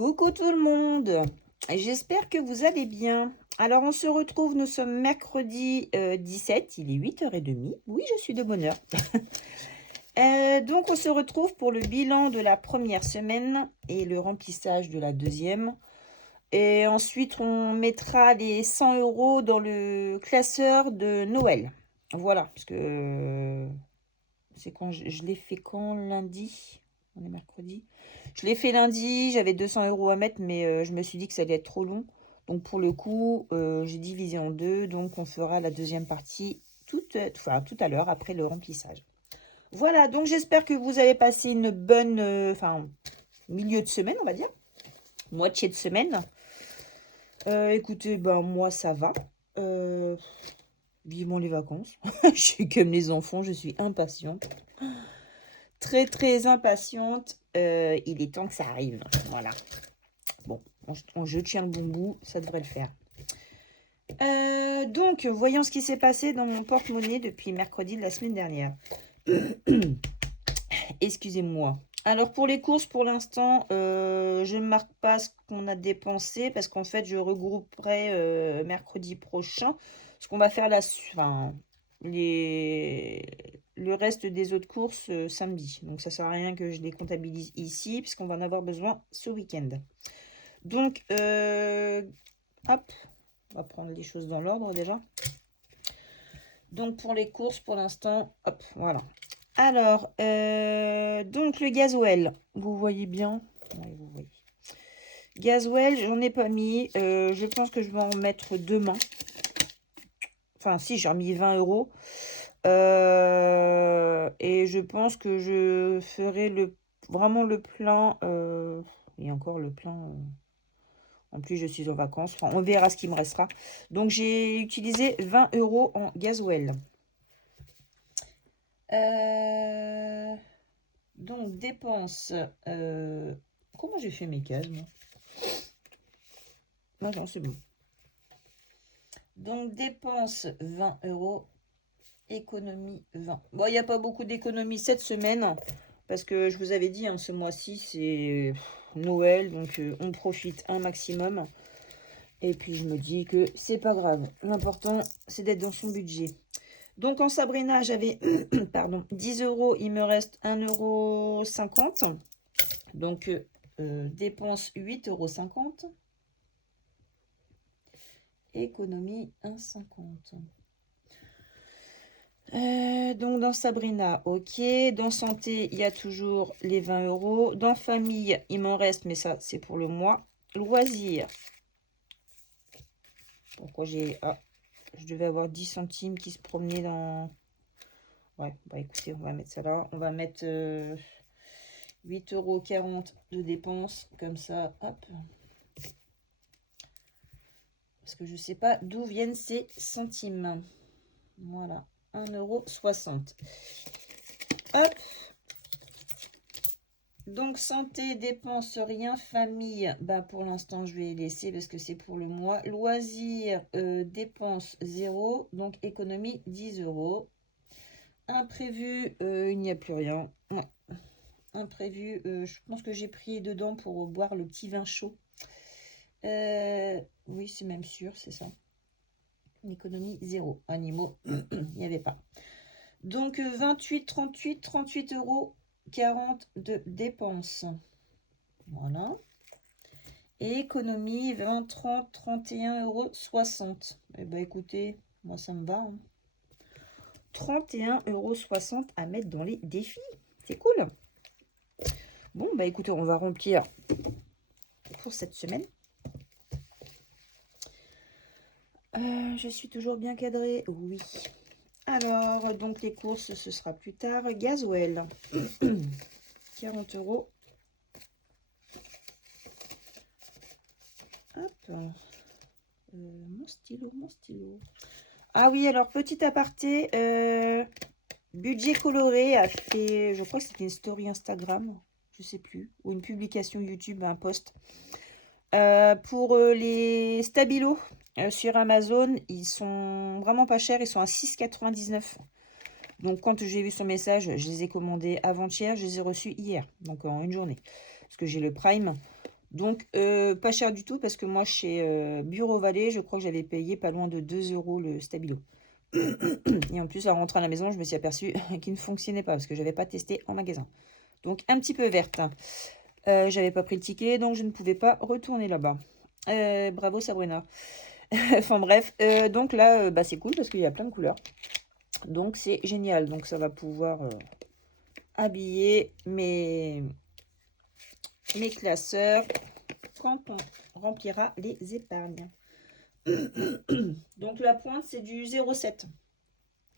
Coucou tout le monde, j'espère que vous allez bien. Alors on se retrouve, nous sommes mercredi 17, il est 8h30. Oui, je suis de bonne heure. Donc on se retrouve pour le bilan de la première semaine et le remplissage de la deuxième. Et ensuite on mettra les 100 € dans le classeur de Noël. Voilà, parce que c'est quand je l'ai fait quand lundi, on est mercredi. Je l'ai fait lundi, j'avais 200 € à mettre, mais je me suis dit que ça allait être trop long. Donc pour le coup, j'ai divisé en deux. Donc on fera la deuxième partie tout à l'heure après le remplissage. Voilà, donc j'espère que vous avez passé une bonne, milieu de semaine, on va dire. Moitié de semaine. Écoutez, ben moi ça va. Vivement les vacances. Je suis comme les enfants, je suis impatiente. Très très impatiente. Il est temps que ça arrive. Voilà. Bon, je tiens le bon bout, ça devrait le faire. Donc, voyons ce qui s'est passé dans mon porte-monnaie depuis mercredi de la semaine dernière. Excusez-moi. Alors, pour les courses, pour l'instant, je ne marque pas ce qu'on a dépensé parce qu'en fait, je regrouperai mercredi prochain ce qu'on va faire le reste des autres courses samedi. Donc, ça sert à rien que je les comptabilise ici puisqu'on va en avoir besoin ce week-end. Donc, hop, on va prendre les choses dans l'ordre déjà. Donc, pour les courses, pour l'instant, hop, voilà. Alors, donc le gasoil, vous voyez bien. Ouais, vous voyez. Gasoil, j'en ai pas mis. Je pense que je vais en mettre demain. Enfin, si, j'ai remis 20 €. Et je pense que je ferai vraiment le plein. Et encore le plein. En plus, je suis en vacances. Enfin, on verra ce qui me restera. Donc, j'ai utilisé 20 € en gasoil. Donc, dépenses. Comment j'ai fait mes cases, moi? Non, c'est bon. Donc, dépenses 20 €. Économie 20. Bon, il n'y a pas beaucoup d'économies cette semaine. Parce que je vous avais dit, hein, ce mois-ci, c'est Noël. Donc, on profite un maximum. Et puis, je me dis que c'est pas grave. L'important, c'est d'être dans son budget. Donc, en Sabrina, j'avais pardon, 10 €. Il me reste 1,50 €. Donc, dépense 8,50 €. Économie 1,50 €. Donc, dans Sabrina, ok. Dans santé, il y a toujours les 20 €. Dans famille, il m'en reste, mais ça, c'est pour le mois. Loisirs. Pourquoi j'ai... Ah, je devais avoir 10 centimes qui se promenaient dans... Ouais, bah écoutez, on va mettre ça là. On va mettre 8,40 € de dépenses. Comme ça, hop. Parce que je ne sais pas d'où viennent ces centimes. Voilà, 1,60 €. Hop. Donc, santé, dépenses, rien. Famille, bah pour l'instant, je vais laisser parce que c'est pour le mois. Loisirs, dépenses, 0. Donc, économie, 10 €. Imprévu, il n'y a plus rien. Ouais. Imprévu, je pense que j'ai pris dedans pour boire le petit vin chaud. Oui, c'est même sûr, c'est ça. Économie 0. Animaux, il n'y avait pas. Donc 28, 38 € 40 de dépenses. Voilà. Et économie 20, 30, 31 € 60. Eh ben écoutez, moi ça me va. Hein. 31,60 € à mettre dans les défis. C'est cool. Bon, bah écoutez, on va remplir pour cette semaine. Je suis toujours bien cadrée. Oui. Alors, donc les courses, ce sera plus tard. Gasoil. 40 €. Hop. Mon stylo. Ah oui, alors, petit aparté. Budget coloré a fait, je crois que c'était une story Instagram, je sais plus, ou une publication YouTube, un post. Pour les Stabilo sur Amazon, ils sont vraiment pas chers, ils sont à 6,99 €. Donc quand j'ai vu son message, je les ai commandés avant-hier, je les ai reçus hier, donc en une journée. Parce que j'ai le Prime. Donc, pas cher du tout parce que moi, chez Bureau Vallée, je crois que j'avais payé pas loin de 2 € le stabilo. Et en plus, en rentrant à la maison, je me suis aperçue qu'il ne fonctionnait pas parce que je n'avais pas testé en magasin. Donc, un petit peu verte. J'avais pas pris le ticket, donc je ne pouvais pas retourner là-bas. Bravo Sabrina. Enfin bref, donc là, bah, c'est cool parce qu'il y a plein de couleurs. Donc c'est génial. Donc ça va pouvoir habiller mes classeurs quand on remplira les épargnes. Donc la pointe, c'est du 0,7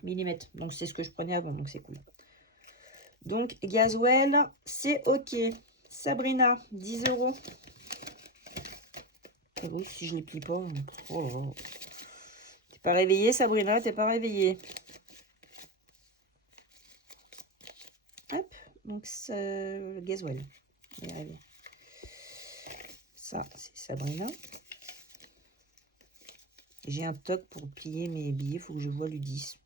mm. Donc c'est ce que je prenais avant, donc c'est cool. Donc Gasoil, c'est ok. Sabrina, 10 €. Et oui, si je les plie pas. Oh là là. T'es pas réveillée, Sabrina, t'es pas réveillée. Hop, donc Gasoil. On va y arriver. Ça, c'est Sabrina. J'ai un toc pour plier mes billets, faut que je voie l'U10.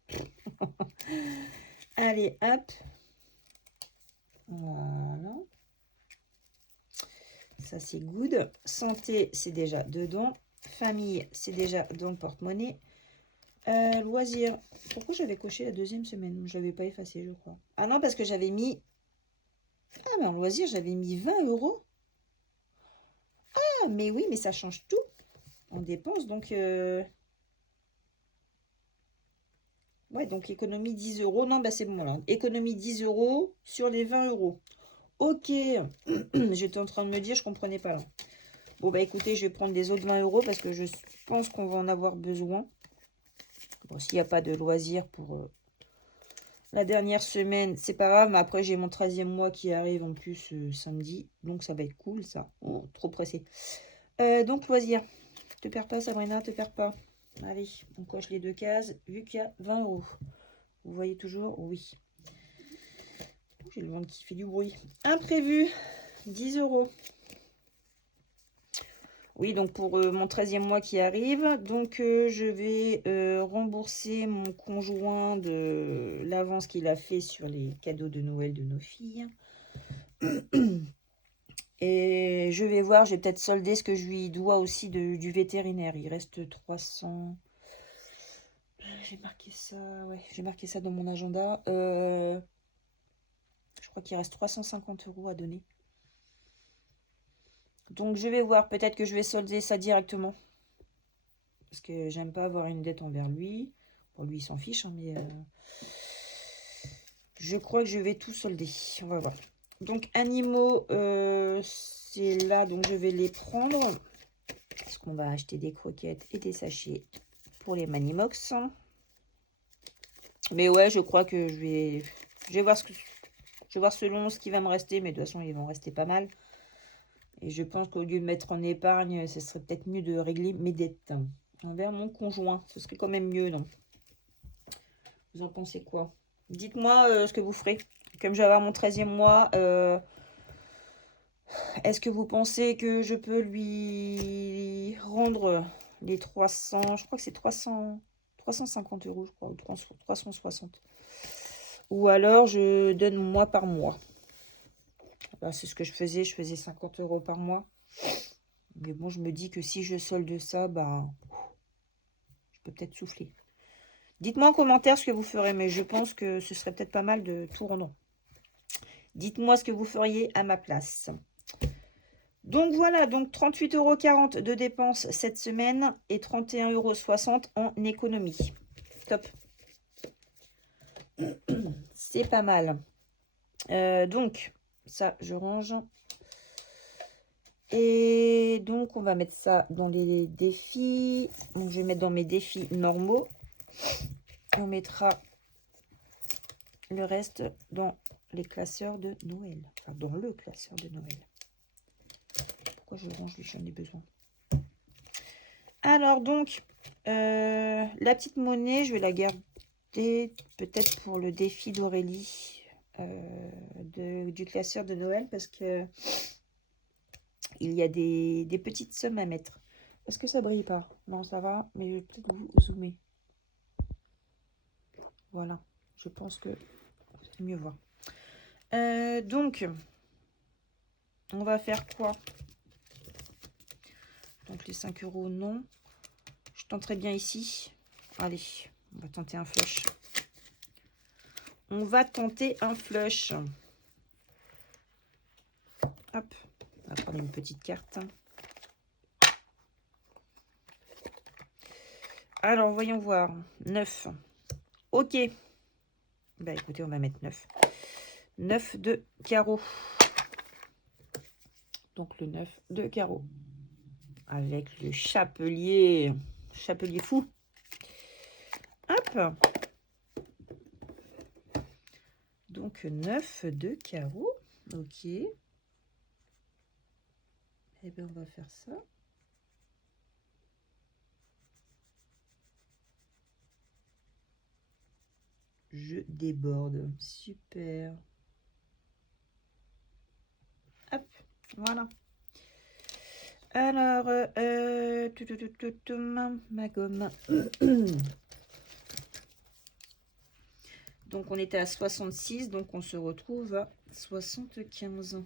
Allez, hop. Voilà. Ça, c'est good. Santé, c'est déjà dedans. Famille, c'est déjà dans le porte-monnaie. Loisirs. Pourquoi j'avais coché la deuxième semaine? Je l'avais pas effacé, je crois. Ah non, parce que j'avais mis... Ah, mais en loisirs, j'avais mis 20 €. Ah, mais oui, mais ça change tout en dépenses. Donc, ouais, donc économie 10 €. Non, bah c'est bon là. Économie 10 € sur les 20 €. Ok. J'étais en train de me dire, je comprenais pas là. Bon, bah écoutez, je vais prendre des autres 20 € parce que je pense qu'on va en avoir besoin. Bon, s'il n'y a pas de loisirs pour la dernière semaine, c'est pas grave. Mais après, j'ai mon 13e mois qui arrive en plus samedi. Donc, ça va être cool ça. Oh, trop pressé. Donc, loisirs. Te perds pas, Sabrina, te perds pas. Allez, on coche les deux cases vu qu'il y a 20 €. Vous voyez toujours? Oui. J'ai le ventre qui fait du bruit. Imprévu, 10 €. Oui, donc pour mon 13e mois qui arrive, donc je vais rembourser mon conjoint de l'avance qu'il a fait sur les cadeaux de Noël de nos filles. Et je vais voir, je vais peut-être solder ce que je lui dois aussi du vétérinaire. Il reste 300... J'ai marqué ça, ouais, j'ai marqué ça dans mon agenda. Je crois qu'il reste 350 € à donner. Donc je vais voir, peut-être que je vais solder ça directement. Parce que j'aime pas avoir une dette envers lui. Bon, lui, il s'en fiche, hein, mais je crois que je vais tout solder. On va voir. Donc, animaux, c'est là, donc je vais les prendre. Parce qu'on va acheter des croquettes et des sachets pour les Manimox. Mais ouais, je crois que je vais voir je vais voir selon ce qui va me rester. Mais de toute façon, ils vont rester pas mal. Et je pense qu'au lieu de mettre en épargne, ce serait peut-être mieux de régler mes dettes envers mon conjoint. Ce serait quand même mieux, non? Vous en pensez quoi? Dites-moi ce que vous ferez. Comme je vais avoir mon 13e mois, est-ce que vous pensez que je peux lui rendre les 300, je crois que c'est 350 €, je crois, ou 360. Ou alors je donne mois par mois. Bah, c'est ce que je faisais 50 € par mois. Mais bon, je me dis que si je solde ça, bah, je peux peut-être souffler. Dites-moi en commentaire ce que vous ferez, mais je pense que ce serait peut-être pas mal de tout rendre. Dites-moi ce que vous feriez à ma place. Donc voilà, donc 38,40 € de dépenses cette semaine et 31,60 € en économie. Top. C'est pas mal. Donc, ça, je range. Et donc, on va mettre ça dans les défis. Donc, je vais mettre dans mes défis normaux. On mettra le reste dans les classeurs de Noël. Enfin, dans le classeur de Noël. Pourquoi je range, j'en ai besoin. Alors, donc, la petite monnaie, je vais la garder peut-être pour le défi d'Aurélie du classeur de Noël parce que il y a des petites sommes à mettre. Est-ce que ça brille pas? Non, ça va, mais je vais peut-être vous zoomer. Voilà, je pense que c'est mieux voir. Donc, on va faire quoi? Donc les 5 euros, non. Je tenterai bien ici. Allez, on va tenter un flush. On va tenter un flush. Hop, on va prendre une petite carte. Alors, voyons voir. 9. Ok. Bah écoutez, on va mettre 9. 9 de carreau. Donc le 9 de carreau. Avec le chapelier. Chapelier fou. Hop. Donc 9 de carreau. Ok. Et bien on va faire ça. Je déborde. Super. Hop. Voilà. Alors, ma gomme. Donc, on était à 66, donc on se retrouve à 75.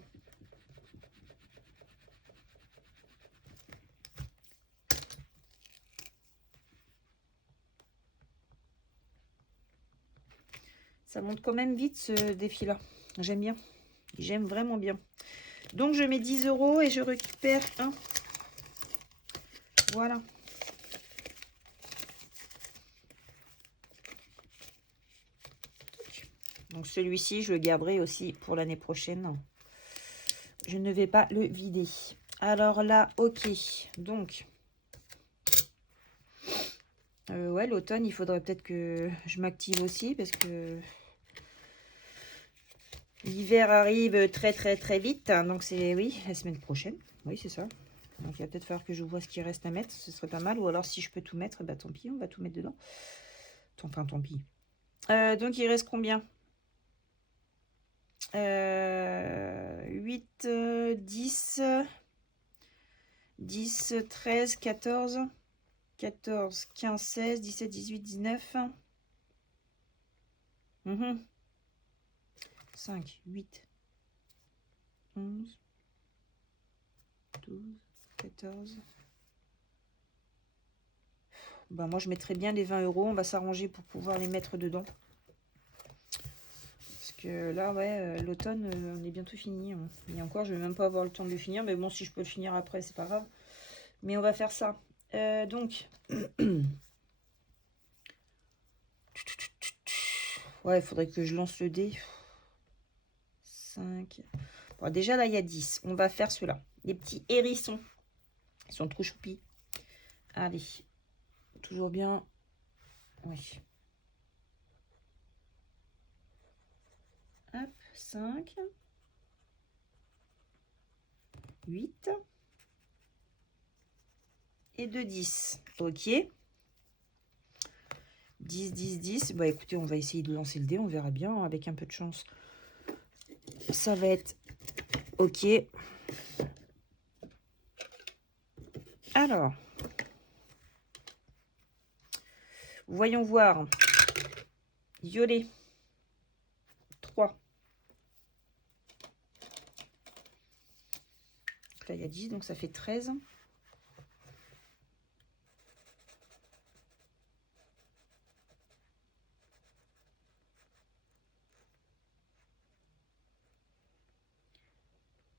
Ça monte quand même vite, ce défi-là. J'aime bien. J'aime vraiment bien. Donc, je mets 10 euros et je récupère un. Voilà. Donc, celui-ci, je le garderai aussi pour l'année prochaine. Je ne vais pas le vider. Alors là, ok. Donc, ouais, l'automne, il faudrait peut-être que je m'active aussi parce que l'hiver arrive très, très, très vite. Donc, c'est, oui, la semaine prochaine. Oui, c'est ça. Donc, il va peut-être falloir que je vois ce qui reste à mettre. Ce serait pas mal. Ou alors, si je peux tout mettre, bah tant pis, on va tout mettre dedans. Enfin, tant pis. Donc, il reste combien 8, 10, 10, 13, 14, 14, 15, 16, 17, 18, 19. 5, 8, 11, 12, 14. Ben, moi, je mettrais bien les 20 euros. On va s'arranger pour pouvoir les mettre dedans. Parce que là, ouais, l'automne, on est bientôt fini. Hein. Et encore, je vais même pas avoir le temps de le finir. Mais bon, si je peux le finir après, c'est pas grave. Mais on va faire ça. Donc... ouais, il faudrait que je lance le dé. 5. Bon, déjà, là, il y a 10. On va faire ceux-là. Les petits hérissons. Ils sont trop choupis. Allez. Toujours bien. Oui. Hop, 5. 8. Et 2, 10. Ok. 10, 10, 10. Bah écoutez, on va essayer de lancer le dé. On verra bien. Avec un peu de chance, ça va être ok. Alors. Voyons voir. Violet. 3. Là, il y a 10, donc ça fait 13.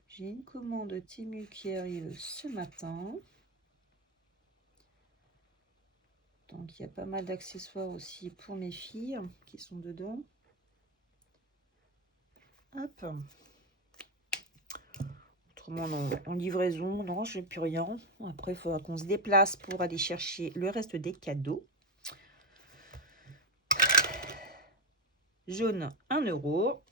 J'ai une commande Temu qui arrive ce matin. Donc, il y a pas mal d'accessoires aussi pour mes filles qui sont dedans. Hop. Autrement, non, en livraison, non, je n'ai plus rien. Après, il faudra qu'on se déplace pour aller chercher le reste des cadeaux. Jaune, 1 euro.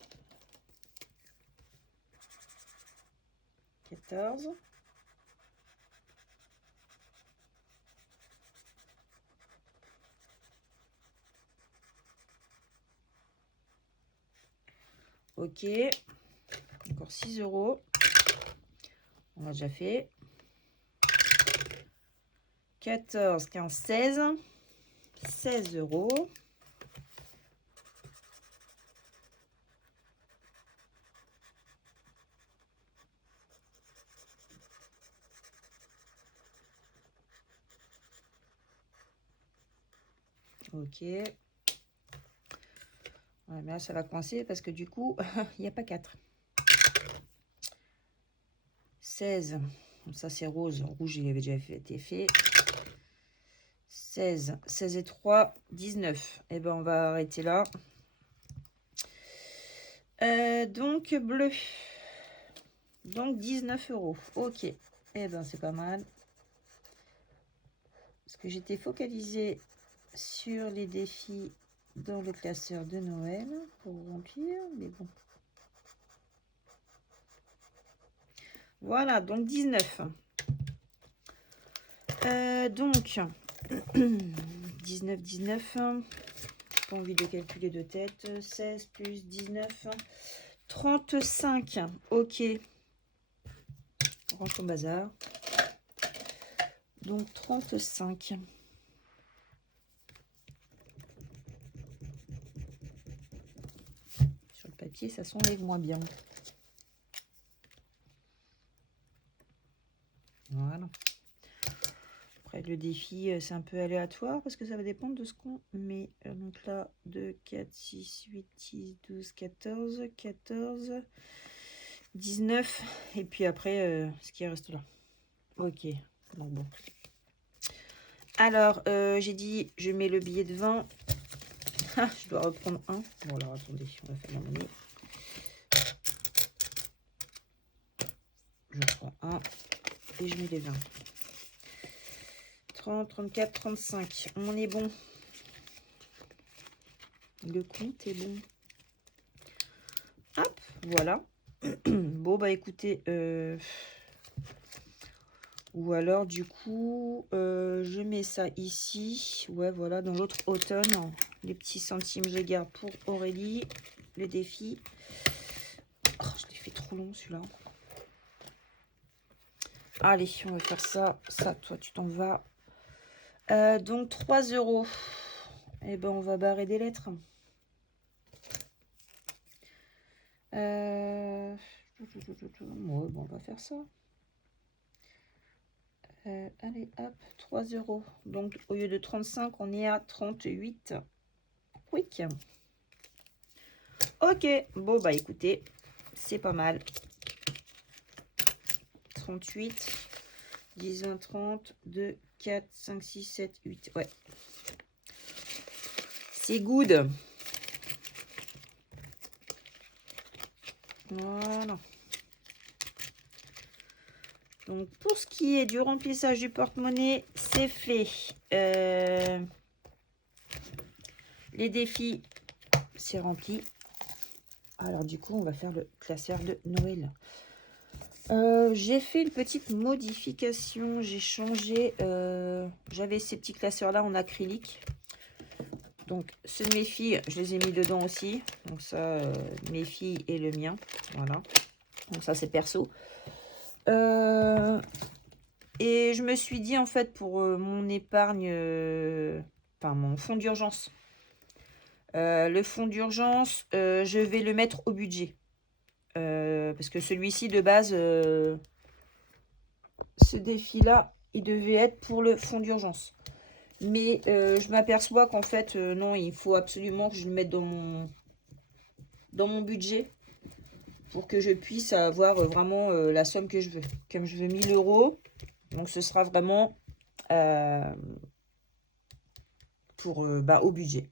14. Ok. Encore 6 euros. On a déjà fait. 14, 15, 16. 16 euros. Ok. Ouais, mais là, ça va coincer parce que du coup, il n'y a pas 4. 16. Ça, c'est rose. Rouge, il avait déjà été fait. 16. 16 et 3, 19. Eh ben, on va arrêter là. Donc, bleu. Donc, 19 euros. Ok. Eh ben, c'est pas mal. Parce que j'étais focalisée sur les défis dans le classeur de Noël pour remplir. Mais bon. Voilà, donc 19. Donc, 19, 19. Pas envie de calculer de tête. 16 plus 19. 35. Ok. Range ton bazar. Donc 35. Sur le papier, ça s'enlève moins bien. Voilà. Après, le défi, c'est un peu aléatoire parce que ça va dépendre de ce qu'on met. Donc là, 2, 4, 6, 8, 10, 12, 14, 14, 19. Et puis après, ce qui reste là. Ok. Donc bon. Alors, j'ai dit, je mets le billet de 20. Ah, je dois reprendre un. Bon, alors attendez, on va faire la monnaie. Je prends un et je mets les 20. 30, 34, 35. On est bon. Le compte est bon. Hop, voilà. Bon, bah écoutez, ou alors du coup, je mets ça ici. Ouais, voilà, dans l'autre automne. Les petits centimes, je les garde pour Aurélie. Le défi. Oh, je l'ai fait trop long celui-là. Allez, on va faire ça. Ça, toi, tu t'en vas. Donc 3 euros. Et ben, on va barrer des lettres. Ouais, bon, on va faire ça. Allez, hop, 3 euros. Donc, au lieu de 35, on est à 38. Quick. Ok, bon, bah écoutez, c'est pas mal. 38, 10, 20, 30, 2, 4, 5, 6, 7, 8. Ouais. C'est good. Voilà. Donc, pour ce qui est du remplissage du porte-monnaie, c'est fait. Les défis, c'est rempli. Alors, du coup, on va faire le classeur de Noël. J'ai fait une petite modification. J'ai changé. J'avais ces petits classeurs-là en acrylique. Donc, ceux de mes filles, je les ai mis dedans aussi. Donc, ça, mes filles et le mien. Voilà. Donc, ça, c'est perso. Et je me suis dit, en fait, pour mon épargne, enfin, mon fonds d'urgence. Le fonds d'urgence, je vais le mettre au budget. Parce que celui-ci, de base, ce défi-là, il devait être pour le fonds d'urgence. Mais je m'aperçois qu'en fait, non, il faut absolument que je le mette dans mon budget pour que je puisse avoir vraiment la somme que je veux. Comme je veux 1000 euros, donc ce sera vraiment pour au budget.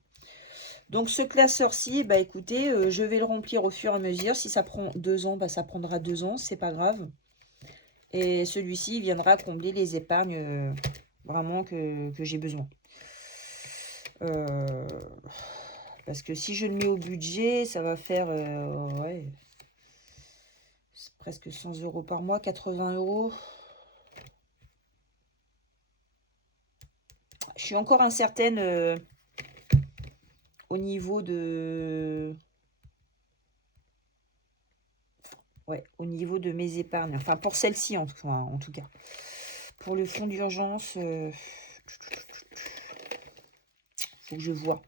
Donc ce classeur-ci, bah écoutez, je vais le remplir au fur et à mesure. Si ça prend 2 ans, bah ça prendra 2 ans, c'est pas grave. Et celui-ci viendra combler les épargnes vraiment que j'ai besoin. Parce que si je le mets au budget, ça va faire ouais, c'est presque 100 euros par mois, 80 euros. Je suis encore incertaine au niveau de... Ouais, au niveau de mes épargnes. Enfin, pour celle-ci, en tout cas. Pour le fonds d'urgence, faut que je vois.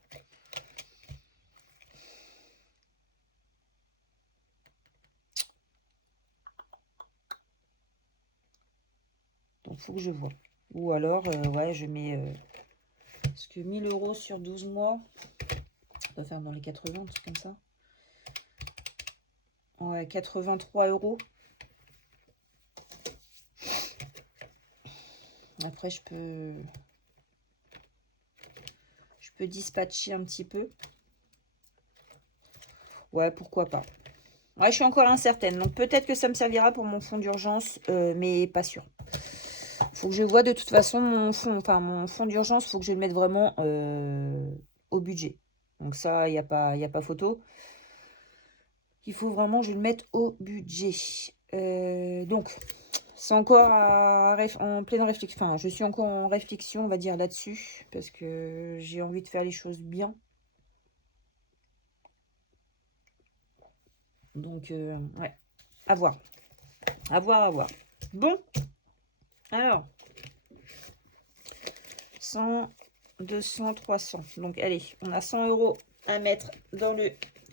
Donc, faut que je vois. Ou alors, ouais, je mets Parce que 1000 € sur 12 mois, on va faire dans les 80, un truc comme ça. Ouais, 83 €. Après, je peux dispatcher un petit peu. Ouais, pourquoi pas. Ouais, je suis encore incertaine. Donc, peut-être que ça me servira pour mon fonds d'urgence, mais pas sûr. Faut que je vois de toute façon mon fonds d'urgence, faut que je le mette vraiment au budget. Donc ça, il n'y a pas photo. Il faut vraiment que je le mette au budget. Donc, c'est encore en pleine réflexion. Enfin, je suis encore en réflexion, on va dire, là-dessus. Parce que j'ai envie de faire les choses bien. Donc, ouais. À voir. À voir, à voir. Bon. Alors. 100, 200, 300. Donc, allez, on a 100 € à mettre dans le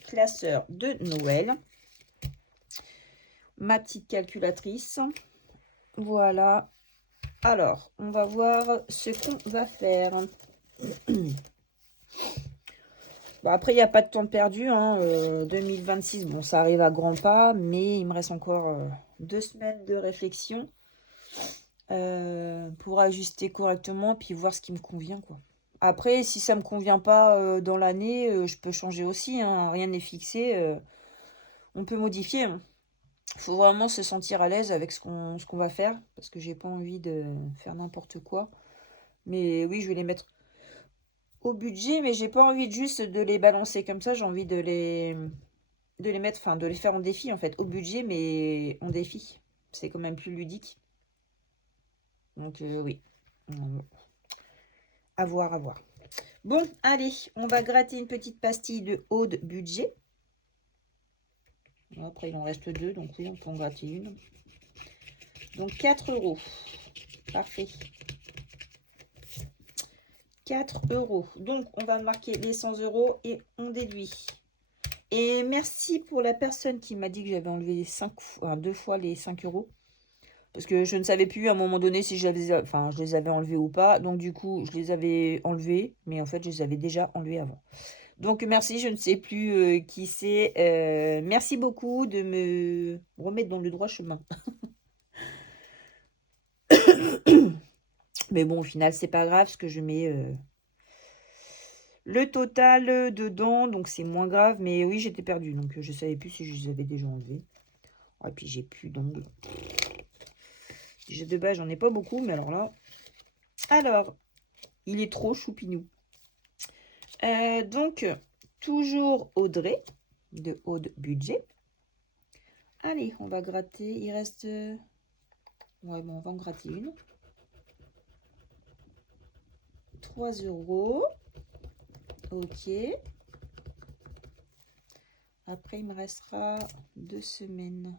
classeur de Noël. Ma petite calculatrice. Voilà. Alors, on va voir ce qu'on va faire. Bon, après, il n'y a pas de temps perdu. 2026, bon, ça arrive à grands pas, mais il me reste encore 2 semaines de réflexion pour ajuster correctement, puis voir ce qui me convient, quoi. Après, si ça me convient pas dans l'année, je peux changer aussi, hein. Rien n'est fixé. On peut modifier, hein. Faut vraiment se sentir à l'aise avec ce qu'on va faire, parce que j'ai pas envie de faire n'importe quoi. Mais oui, je vais les mettre au budget, mais j'ai pas envie juste de les balancer comme ça. J'ai envie de les mettre, enfin de les faire en défi en fait, au budget, mais en défi. C'est quand même plus ludique. Donc oui, à voir, à voir. Bon, allez, on va gratter une petite pastille de haut de budget. Après, il en reste 2, donc oui, on peut en gratter une. Donc 4 €. Parfait. 4 €. Donc, on va marquer les 100 € et on déduit. Et merci pour la personne qui m'a dit que j'avais enlevé 2 fois les 5 €. Parce que je ne savais plus à un moment donné si je les avais enlevés ou pas. Donc, du coup, je les avais enlevés. Mais en fait, je les avais déjà enlevés avant. Donc, merci. Je ne sais plus qui c'est. Merci beaucoup de me remettre dans le droit chemin. Mais bon, au final, c'est pas grave parce que je mets le total dedans. Donc, c'est moins grave. Mais oui, j'étais perdue. Donc, je savais plus si je les avais déjà enlevés. Et puis, j'ai plus d'ongles. De base, j'en ai pas beaucoup. Mais alors là... Alors, il est trop choupinou. Donc, toujours Audrey, de haut budget. Allez, on va gratter. Il reste... Ouais, bon, on va en gratter une. 3 €. Ok. Après, il me restera 2 semaines.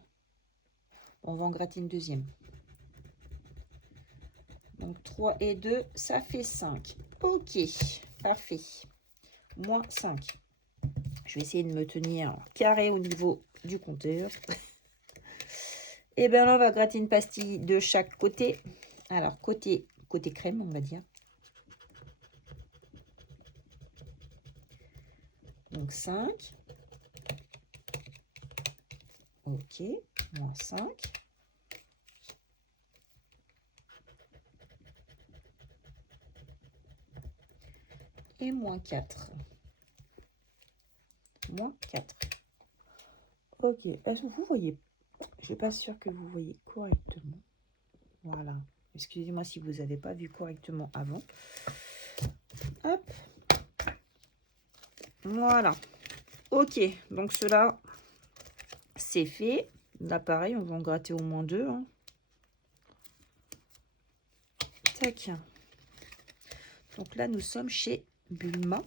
Bon, on va en gratter une deuxième. Donc, 3 et 2, ça fait 5. Ok, parfait. Moins 5. Je vais essayer de me tenir carré au niveau du compteur. Et bien là, on va gratter une pastille de chaque côté. Alors, côté crème, on va dire. Donc, 5. Ok, moins 5. Et moins 4. Moins 4. Ok, est-ce que vous voyez? Je ne suis pas sûre que vous voyez correctement. Voilà. Excusez-moi si vous n'avez pas vu correctement avant. Hop. Voilà. Ok, donc cela, c'est fait. Là, pareil, on va en gratter au moins 2. Hein. Tac. Donc là, nous sommes chez Bulma,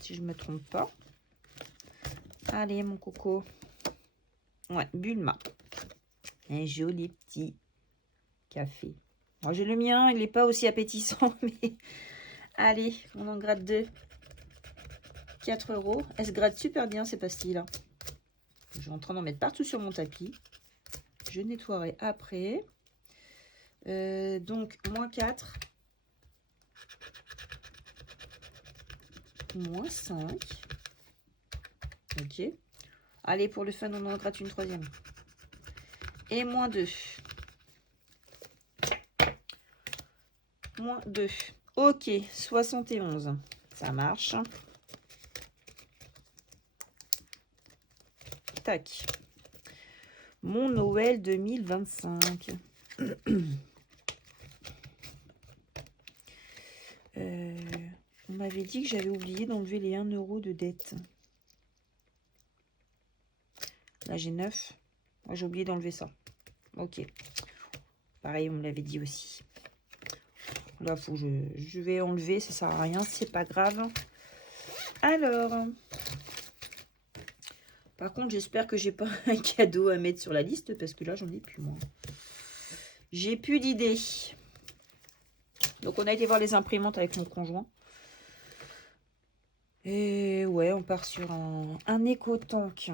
si je ne me trompe pas. Allez, mon coco. Ouais, Bulma. Un joli petit café. Moi, j'ai le mien, il n'est pas aussi appétissant, mais... Allez, on en gratte 2. 4 €. Elle se gratte super bien, ces pastilles-là. Je suis en train d'en mettre partout sur mon tapis. Je nettoierai après. Donc, moins 4. Moins 5. Ok. Allez, pour le fun, on en gratte une troisième. Et moins 2. Moins 2. Ok, 71. Ça marche. Tac. Mon Noël 2025. On m'avait dit que j'avais oublié d'enlever les 1 euro de dette. Là, j'ai 9. Moi, j'ai oublié d'enlever ça. Ok. Pareil, on me l'avait dit aussi. Là, faut que je vais enlever. Ça sert à rien. C'est pas grave. Alors. Par contre, j'espère que j'ai pas un cadeau à mettre sur la liste. Parce que là, j'en ai plus, moi. J'ai plus d'idées. Donc, on a été voir les imprimantes avec mon conjoint. Et ouais, on part sur un éco-tank.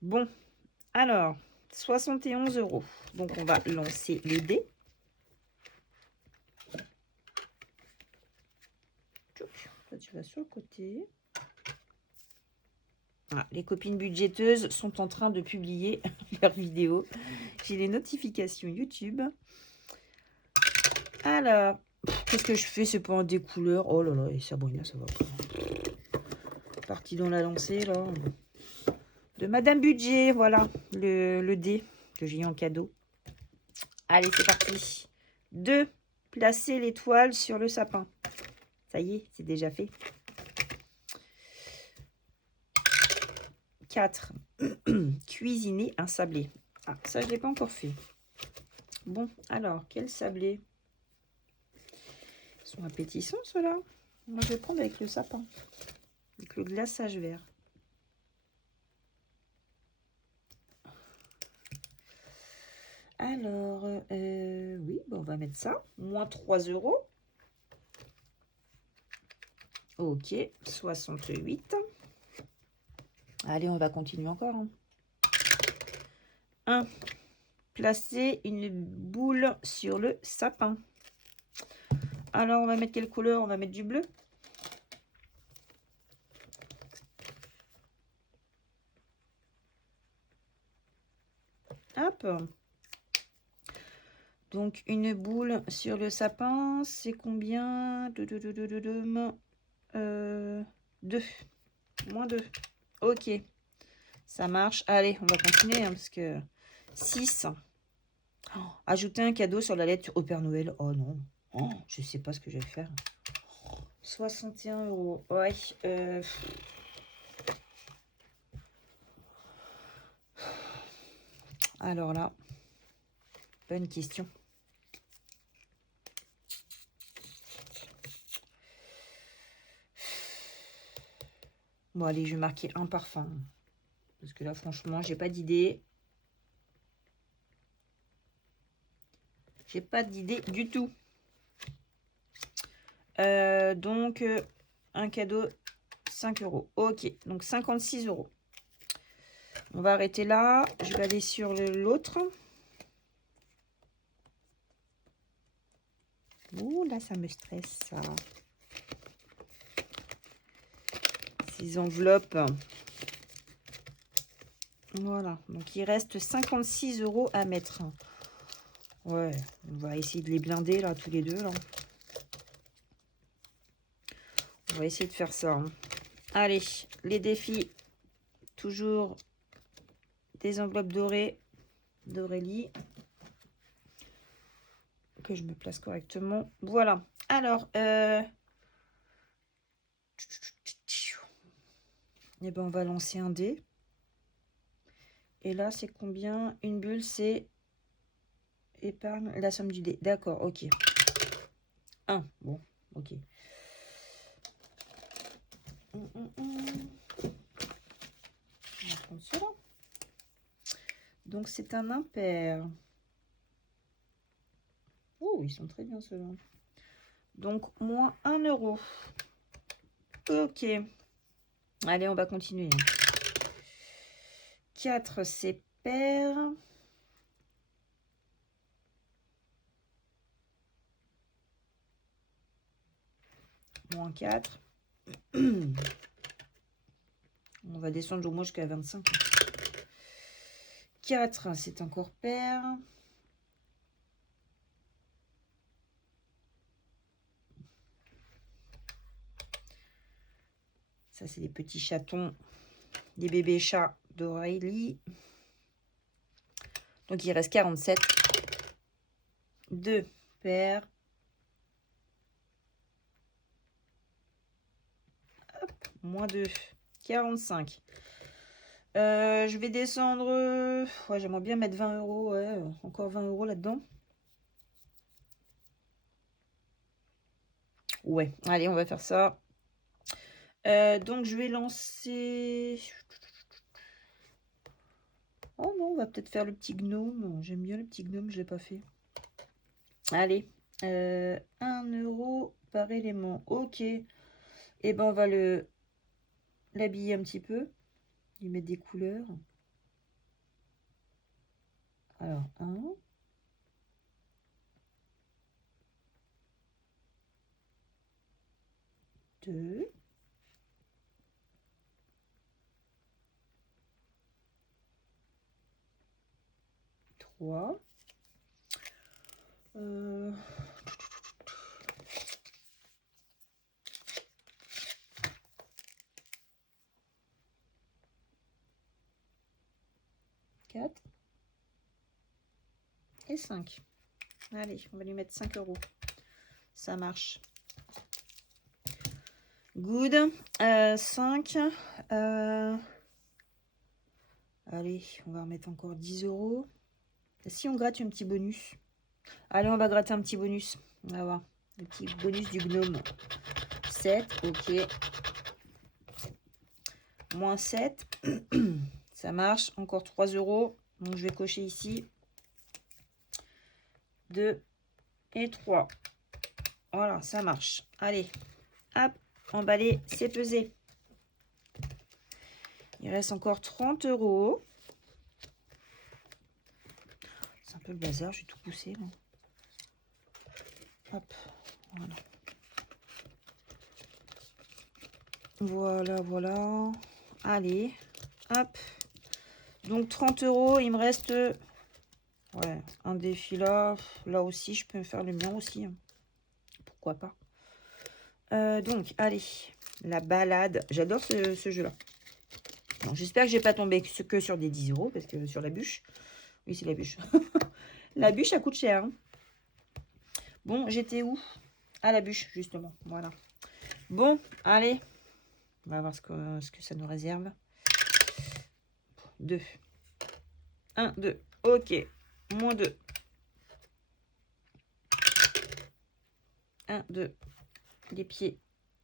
Bon, alors, 71 euros. Donc, on va lancer les dés. Là, tu vas sur le côté. Ah, les copines budgéteuses sont en train de publier leurs vidéos. J'ai les notifications YouTube. Alors, qu'est-ce que je fais? C'est pas un des couleurs. Oh là là, et Sabrina, ça va pas. Parti dans la lancée, là. De Madame Budget, voilà, le dé que j'ai eu en cadeau. Allez, c'est parti. 2. Placer l'étoile sur le sapin. Ça y est, c'est déjà fait. 4. Cuisiner un sablé. Ah, ça, je ne l'ai pas encore fait. Bon, alors, quel sablé? Ils sont appétissants, ceux-là. Moi, je vais prendre avec le sapin. Avec le glaçage vert. Alors, oui, bon, on va mettre ça. Moins 3 euros. Ok, 68. Allez, on va continuer encore. 1. Placer une boule sur le sapin. Alors, on va mettre quelle couleur? On va mettre du bleu. Hop. Donc, une boule sur le sapin, c'est combien? 2. Moins 2. Ok. Ça marche. Allez, on va continuer hein, parce que 6. Oh, ajouter un cadeau sur la lettre au Père Noël. Oh non. Oh, je sais pas ce que je vais faire. 61 euros. Ouais. Alors là, bonne question. Bon, allez, je vais marquer un parfum. Parce que là, franchement, j'ai pas d'idée. J'ai pas d'idée du tout. Donc, un cadeau, 5 euros. Ok, donc 56 euros. On va arrêter là. Je vais aller sur l'autre. Ouh, là, ça me stresse, ça. Ces enveloppes. Voilà, donc il reste 56 euros à mettre. Ouais, on va essayer de les blinder, là, tous les deux, là. On va essayer de faire ça. Hein. Allez, les défis. Toujours des enveloppes dorées d'Aurélie. Que je me place correctement. Voilà. Alors, eh ben, on va lancer un dé. Et là, c'est combien? Une bulle, c'est épargne la somme du dé. D'accord, ok. 1. Bon, ok. On va prendre cela. Donc, c'est un impair. Oh, ils sont très bien ceux-là. Donc, moins 1 euro. Ok. Allez, on va continuer. 4, c'est pair. moins 4. On va descendre au moins jusqu'à 25. 4, c'est encore pair. Ça, c'est des petits chatons, des bébés chats d'Aurélie. Donc, il reste 47. 2 paires. Hop, moins 2. 45. Je vais descendre. Ouais, j'aimerais bien mettre 20 euros. Ouais, encore 20 euros là-dedans. Ouais, allez, on va faire ça. Donc, je vais lancer... Oh non, on va peut-être faire le petit gnome. J'aime bien le petit gnome, je ne l'ai pas fait. Allez, 1 euro par élément. Ok. Et ben, on va l'habiller un petit peu. Lui mettre des couleurs. Alors, 1. 2. 3. 4 et 5. Allez, on va lui mettre 5 euros. Ça marche. Good. 5. Allez, on va remettre encore 10 euros. Si on gratte un petit bonus. Allez, on va gratter un petit bonus. On va voir. Le petit bonus du gnome. 7, ok. Moins 7. Ça marche. Encore 3 euros. Donc, je vais cocher ici. 2 et 3. Voilà, ça marche. Allez, hop, emballé, c'est pesé. Il reste encore 30 euros. C'est un peu le bazar, je vais tout pousser là. Hop, voilà. Voilà, voilà. Allez, hop. Donc 30 euros, il me reste ouais, un défi là. Là aussi, je peux me faire le mien aussi. Pourquoi pas. Donc, allez, la balade. J'adore ce jeu-là. J'espère que je n'ai pas tombé que sur des 10 euros, parce que sur la bûche. Oui, c'est la bûche. La bûche, ça coûte cher. Hein. Bon, j'étais où? À la bûche, justement. Voilà. Bon, allez. On va voir ce que ça nous réserve. 2. 1, 2. Ok. Moins 2. 1, 2. Les pieds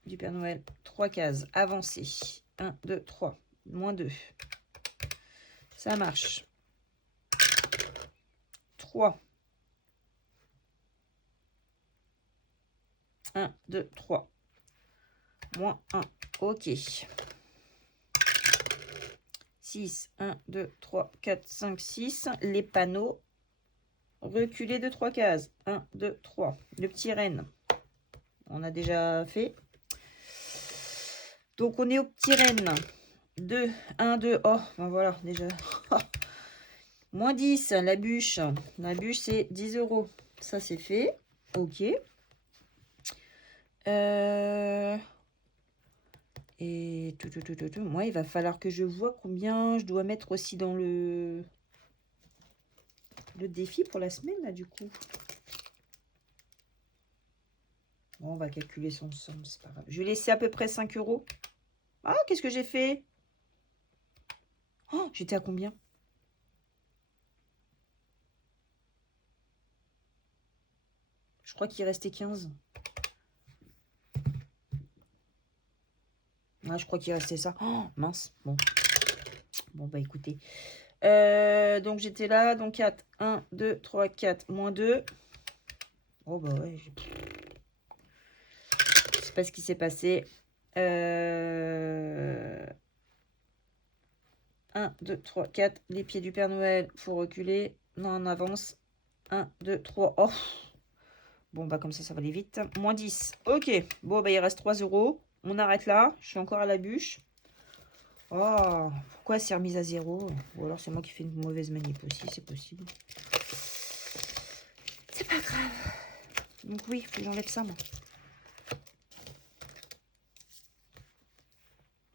du Père Noël. 3 cases. Avancées. 1, 2, 3. Moins 2. Ça marche. 3. 1, 2, 3. Moins 1. Ok. 6. 1, 2, 3, 4, 5, 6. Les panneaux. Reculer de 3 cases. 1, 2, 3. Le petit renne. On a déjà fait. Donc, on est au petit renne. 2, 1, 2. Oh, ben voilà, déjà. Moins 10, la bûche. La bûche, c'est 10 euros. Ça, c'est fait. Ok. Et tout. Moi, il va falloir que je vois combien je dois mettre aussi dans le défi pour la semaine, là, du coup. Bon, on va calculer son somme, c'est pas grave. Je vais laisser à peu près 5 euros. Ah, qu'est-ce que j'ai fait? Oh, j'étais à combien? Je crois qu'il restait 15. Ah, je crois qu'il restait ça. Oh, mince. Bon. Bon, bah écoutez. Donc j'étais là. Donc 4. 1, 2, 3, 4. Moins 2. Oh, bah ouais. Je sais pas ce qui s'est passé. 1, 2, 3, 4. Les pieds du Père Noël. Faut reculer. Non, on avance. 1, 2, 3. Oh. Bon, bah comme ça va aller vite. Moins 10. Ok. Bon, bah il reste 3 euros. On arrête là. Je suis encore à la bûche. Oh, pourquoi elle s'est remise à 0? Ou alors c'est moi qui fais une mauvaise manip aussi, c'est possible. C'est pas grave. Donc oui, il faut que j'enlève ça, moi.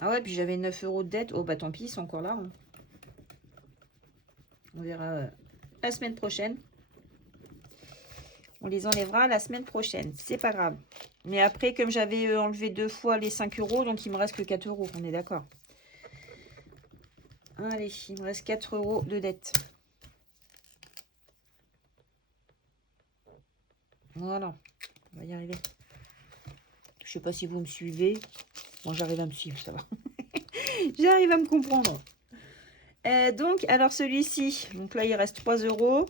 Ah ouais, puis j'avais 9 euros de dette. Oh, bah tant pis, ils sont encore là. Hein. On verra la semaine prochaine. On les enlèvera la semaine prochaine. C'est pas grave. Mais après, comme j'avais enlevé 2 fois les 5 euros, donc il me reste que 4 euros. On est d'accord. Allez, il me reste 4 euros de dette. Voilà. On va y arriver. Je sais pas si vous me suivez. Bon, j'arrive à me suivre, ça va. J'arrive à me comprendre. Donc, alors celui-ci, donc là, il reste 3 euros.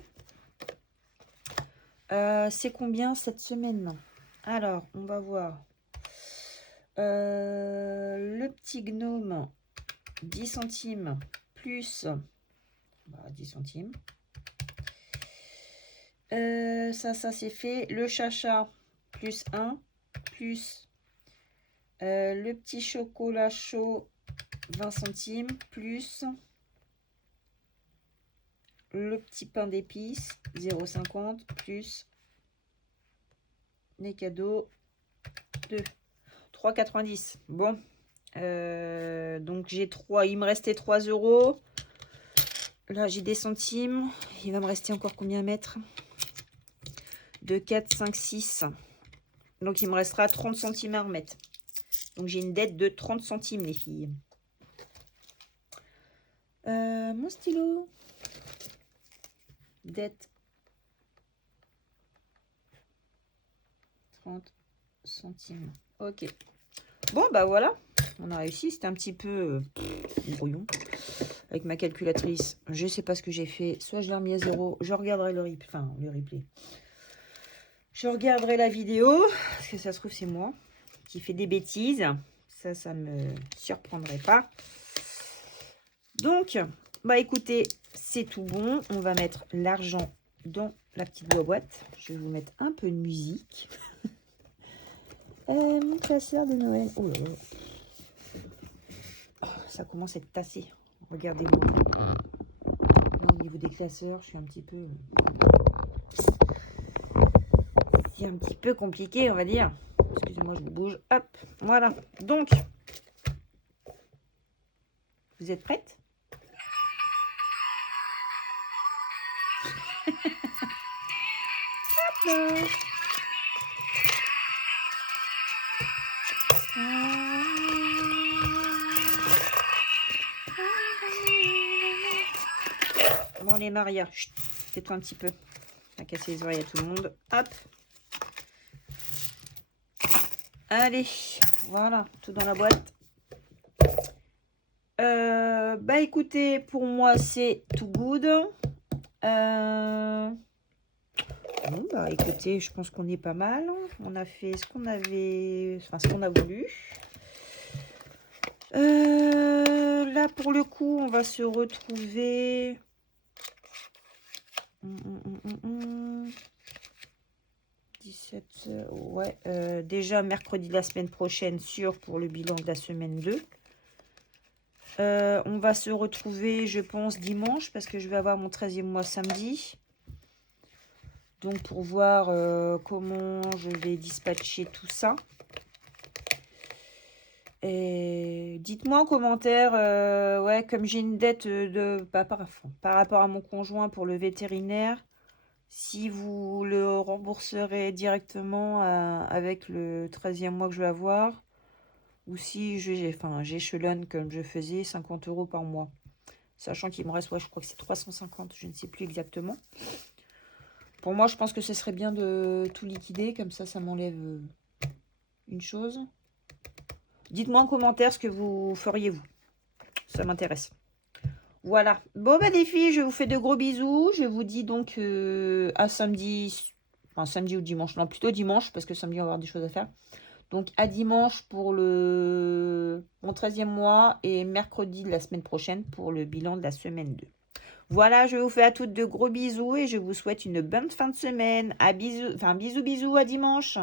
C'est combien cette semaine? Alors, on va voir. Le petit gnome, 10 centimes plus 10 centimes. Ça c'est fait. Le chacha, plus 1, plus le petit chocolat chaud, 20 centimes, plus le petit pain d'épices, 0,50, plus les cadeaux de 3,90. Bon, donc j'ai 3, il me restait 3 euros. Là, j'ai des centimes. Il va me rester encore combien à mettre? 2, 4, 5, 6. Donc, il me restera 30 centimes à remettre. Donc, j'ai une dette de 30 centimes, les filles. Mon stylo. Dette. 30 centimes. Ok. Bon, bah voilà. On a réussi. C'était un petit peu brouillon. Avec ma calculatrice. Je sais pas ce que j'ai fait. Soit je l'ai remis à 0. Je regarderai le replay. Enfin, le replay. Je regarderai la vidéo. Parce que ça se trouve, c'est moi qui fais des bêtises. Ça me surprendrait pas. Donc, bah écoutez, c'est tout bon. On va mettre l'argent dans la petite boîte. Je vais vous mettre un peu de musique. Mon classeur de Noël. Oh là là. Oh, ça commence à être tassé. Regardez-moi. Au niveau des classeurs, je suis un petit peu... C'est un petit peu compliqué, on va dire. Excusez-moi, je vous bouge. Hop, voilà. Donc, vous êtes prêtes? Hop là. Bon, les Maria, tais-toi un petit peu. On va casser les oreilles à tout le monde. Hop. Allez, voilà, tout dans la boîte. Bah écoutez, pour moi, c'est tout good. Bon, bah écoutez, je pense qu'on est pas mal. On a fait ce qu'on avait... Enfin, ce qu'on a voulu. Là, pour le coup, on va se retrouver... 17, ouais, déjà mercredi de la semaine prochaine, sûr, pour le bilan de la semaine 2. On va se retrouver, je pense, dimanche, parce que je vais avoir mon 13e mois samedi. Donc, pour voir comment je vais dispatcher tout ça. Et dites-moi en commentaire, ouais, comme j'ai une dette par rapport à mon conjoint pour le vétérinaire, si vous le rembourserez directement avec le 13e mois que je vais avoir, ou si j'échelonne comme je faisais 50 euros par mois. Sachant qu'il me reste, ouais, je crois que c'est 350, je ne sais plus exactement. Pour moi, je pense que ce serait bien de tout liquider, comme ça m'enlève une chose. Dites-moi en commentaire ce que vous feriez, vous. Ça m'intéresse. Voilà. Bon, bah, les filles, je vous fais de gros bisous. Je vous dis donc à samedi. Enfin, samedi ou dimanche. Non, plutôt dimanche, parce que samedi, on va avoir des choses à faire. Donc, à dimanche pour mon 13e mois et mercredi de la semaine prochaine pour le bilan de la semaine 2. Voilà, je vous fais à toutes de gros bisous et je vous souhaite une bonne fin de semaine. À bisous, enfin bisous bisous, à dimanche.